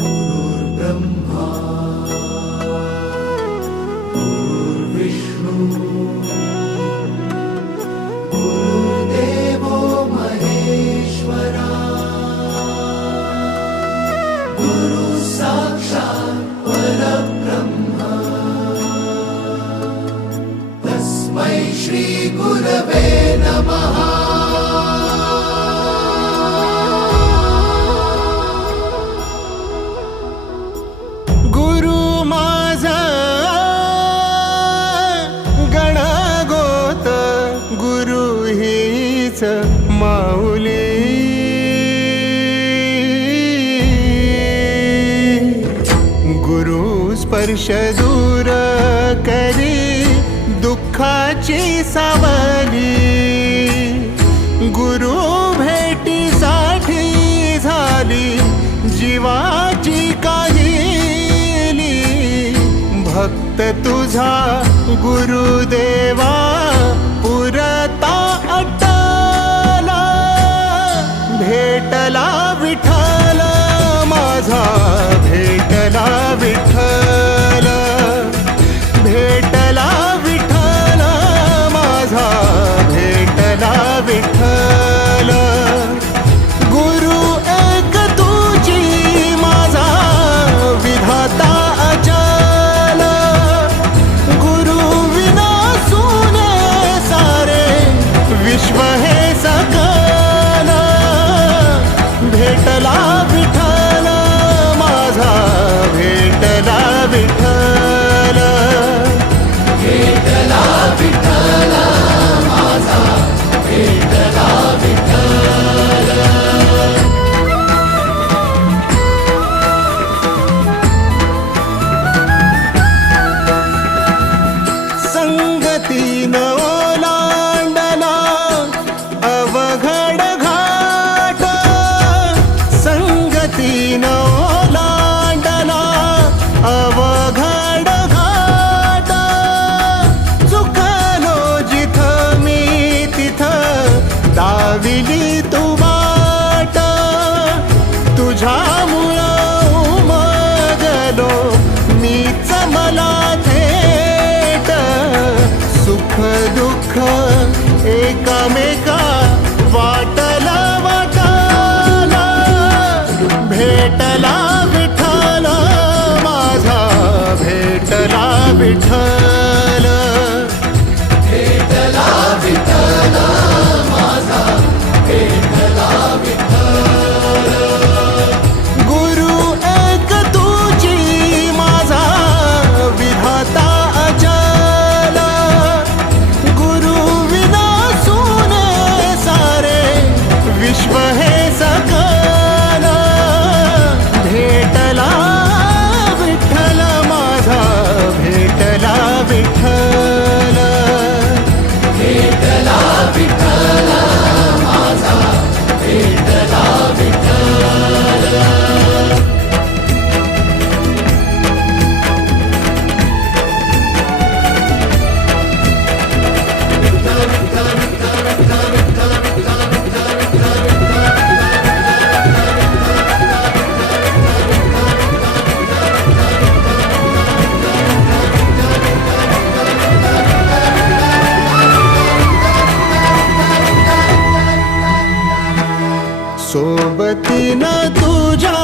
गुरुर्ब्रह्मा गुरुर्विष्णू गुरुर्देवो महेश्वरा गुरु साक्षात् परब्रह्म तस्मै श्री गुरवे नमः। माऊली गुरु स्पर्श दूर करी दुःखाची सावली, गुरु भेटीसाठी झाली जीवाची काहिली। भक्त तुझा गुरुदेवा पुरता भेटला विठ्ठल माझा, भेटला विठ्ठल, भेटला विठ्ठल माझा, भेटला विठ्ठल। गुरु एक तुझी माझा विधाता अचल, गुरु विना सुने सारे विश्व हे सकल। भेटला विठ्ठल माझा, भेटला विठ्ठल, भेटला विठ्ठल माझा, भेटला विठ्ठल। संगतीनं ओलांडला अवघड घाट, संगतीनं ओलांडला अवघड घाट। चुकलो जिथं मी तिथं दाविली तू वाट, तुझ्यामुळं उमगलो मीच मला थेट। सुख दुःख एकामेका वाटला वाटाला, भेटला विठ्ठल माझा, भेटला विठ्ठल, भेटला विठ्ठल माझा, भेटला विठ्ठल। गुरु एक तुझी माझा विधाता अचल, गुरु विना सुने सारे विश्व हे सकल। भेटला विठ्ठल माझा, भेटला विठ्ठल, भेटला विठ्ठल माझा, भेटला विठ्ठल। सोबतीनं तुझ्या